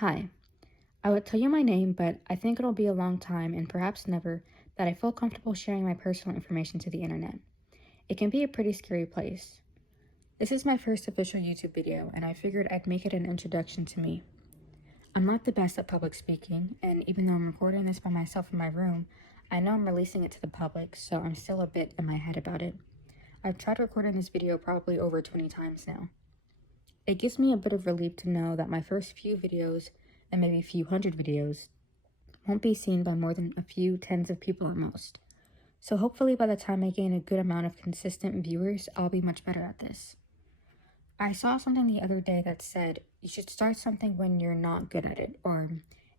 Hi, I would tell you my name, but I think it'll be a long time and perhaps never that I feel comfortable sharing my personal information to the internet. It can be a pretty scary place. This is my first official YouTube video, and I figured I'd make it an introduction to me. I'm not the best at public speaking, and even though I'm recording this by myself in my room, I know I'm releasing it to the public, so I'm still a bit in my head about it. I've tried recording this video probably over 20 times now. It gives me a bit of relief to know that my first few videos, and maybe a few hundred videos, won't be seen by more than a few tens of people at most. So hopefully by the time I gain a good amount of consistent viewers, I'll be much better at this. I saw something the other day that said, you should start something when you're not good at it, or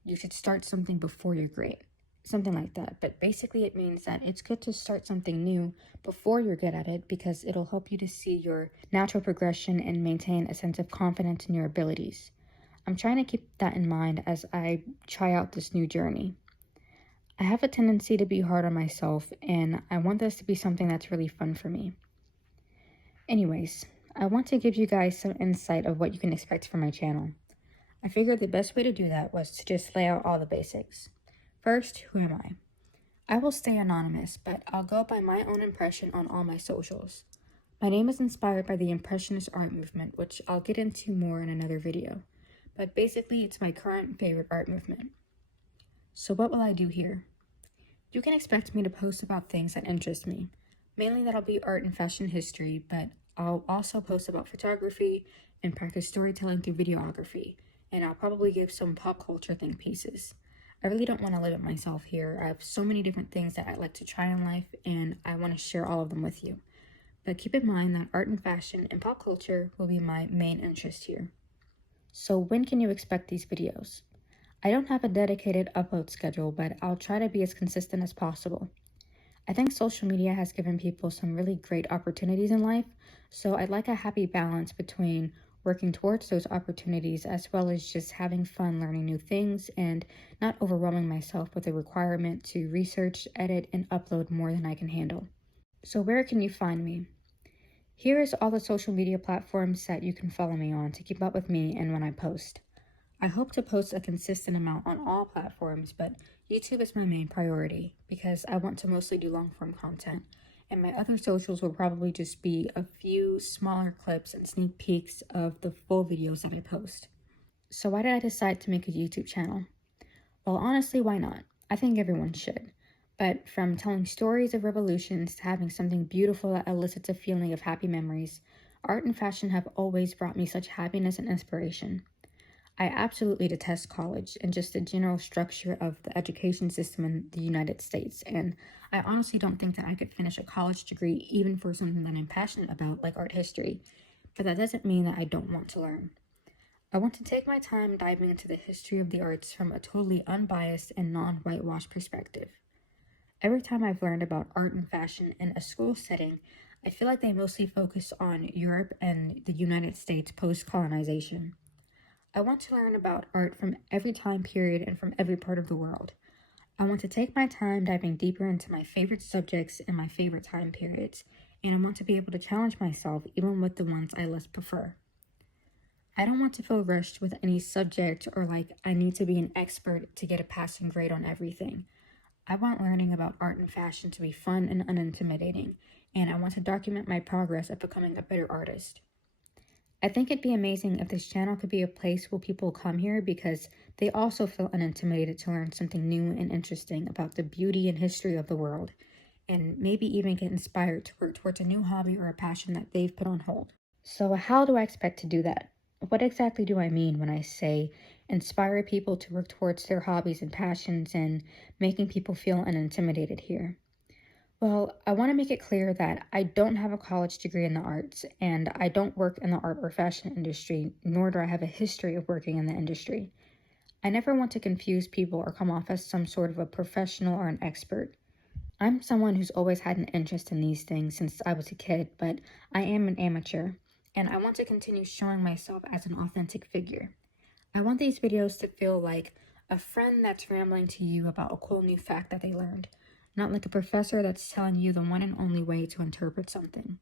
you should start something before you're great. Something like that, but basically it means that it's good to start something new before you're good at it because it'll help you to see your natural progression and maintain a sense of confidence in your abilities. I'm trying to keep that in mind as I try out this new journey. I have a tendency to be hard on myself, and I want this to be something that's really fun for me. Anyways, I want to give you guys some insight of what you can expect from my channel. I figured the best way to do that was to just lay out all the basics. First, who am I? I will stay anonymous, but I'll go by my own impression on all my socials. My name is inspired by the Impressionist art movement, which I'll get into more in another video. But basically, it's my current favorite art movement. So what will I do here? You can expect me to post about things that interest me. Mainly that'll be art and fashion history, but I'll also post about photography and practice storytelling through videography, and I'll probably give some pop culture think pieces. I really don't want to limit myself here. I have so many different things that I'd like to try in life, and I want to share all of them with you. But keep in mind that art and fashion and pop culture will be my main interest here. So when can you expect these videos? I don't have a dedicated upload schedule, but I'll try to be as consistent as possible. I think social media has given people some really great opportunities in life, so I'd like a happy balance between working towards those opportunities as well as just having fun learning new things and not overwhelming myself with the requirement to research, edit, and upload more than I can handle. So where can you find me? Here is all the social media platforms that you can follow me on to keep up with me and when I post. I hope to post a consistent amount on all platforms, but YouTube is my main priority because I want to mostly do long-form content, and my other socials will probably just be a few smaller clips and sneak peeks of the full videos that I post. So why did I decide to make a YouTube channel? Well, honestly, why not? I think everyone should. But from telling stories of revolutions to having something beautiful that elicits a feeling of happy memories, art and fashion have always brought me such happiness and inspiration. I absolutely detest college and just the general structure of the education system in the United States, and I honestly don't think that I could finish a college degree even for something that I'm passionate about, like art history, but that doesn't mean that I don't want to learn. I want to take my time diving into the history of the arts from a totally unbiased and non-whitewashed perspective. Every time I've learned about art and fashion in a school setting, I feel like they mostly focus on Europe and the United States post-colonization. I want to learn about art from every time period and from every part of the world. I want to take my time diving deeper into my favorite subjects and my favorite time periods, and I want to be able to challenge myself even with the ones I less prefer. I don't want to feel rushed with any subject or like I need to be an expert to get a passing grade on everything. I want learning about art and fashion to be fun and unintimidating, and I want to document my progress of becoming a better artist. I think it'd be amazing if this channel could be a place where people come here because they also feel unintimidated to learn something new and interesting about the beauty and history of the world, and maybe even get inspired to work towards a new hobby or a passion that they've put on hold. So how do I expect to do that? What exactly do I mean when I say inspire people to work towards their hobbies and passions and making people feel unintimidated here? Well, I want to make it clear that I don't have a college degree in the arts, and I don't work in the art or fashion industry, nor do I have a history of working in the industry. I never want to confuse people or come off as some sort of a professional or an expert. I'm someone who's always had an interest in these things since I was a kid, but I am an amateur, and I want to continue showing myself as an authentic figure. I want these videos to feel like a friend that's rambling to you about a cool new fact that they learned, not like a professor that's telling you the one and only way to interpret something.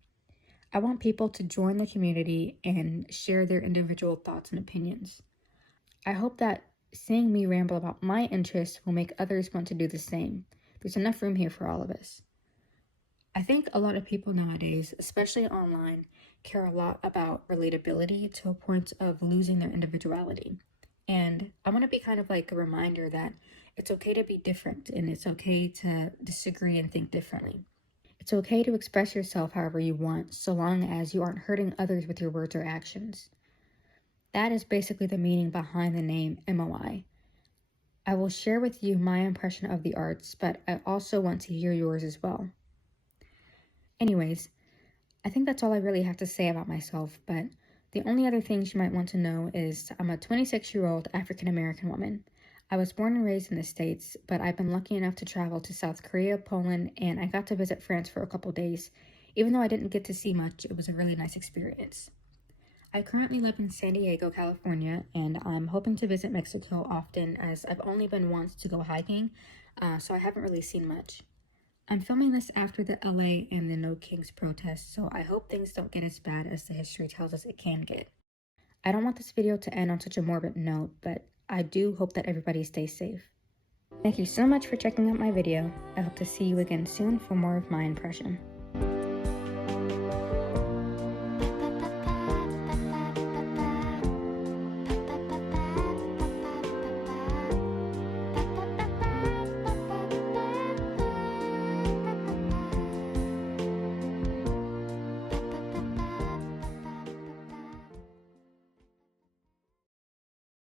I want people to join the community and share their individual thoughts and opinions. I hope that seeing me ramble about my interests will make others want to do the same. There's enough room here for all of us. I think a lot of people nowadays, especially online, care a lot about relatability to a point of losing their individuality. And I want to be kind of like a reminder that it's okay to be different and it's okay to disagree and think differently. It's okay to express yourself however you want, so long as you aren't hurting others with your words or actions. That is basically the meaning behind the name MOI. I will share with you my impression of the arts, but I also want to hear yours as well. Anyways, I think that's all I really have to say about myself, but the only other things you might want to know is I'm a 26-year-old African-American woman. I was born and raised in the States, but I've been lucky enough to travel to South Korea, Poland, and I got to visit France for a couple days. Even though I didn't get to see much, it was a really nice experience. I currently live in San Diego, California, and I'm hoping to visit Mexico often as I've only been once to go hiking, so I haven't really seen much. I'm filming this after the LA and the No Kings protests, so I hope things don't get as bad as the history tells us it can get. I don't want this video to end on such a morbid note, but I do hope that everybody stays safe. Thank you so much for checking out my video. I hope to see you again soon for more of my impression.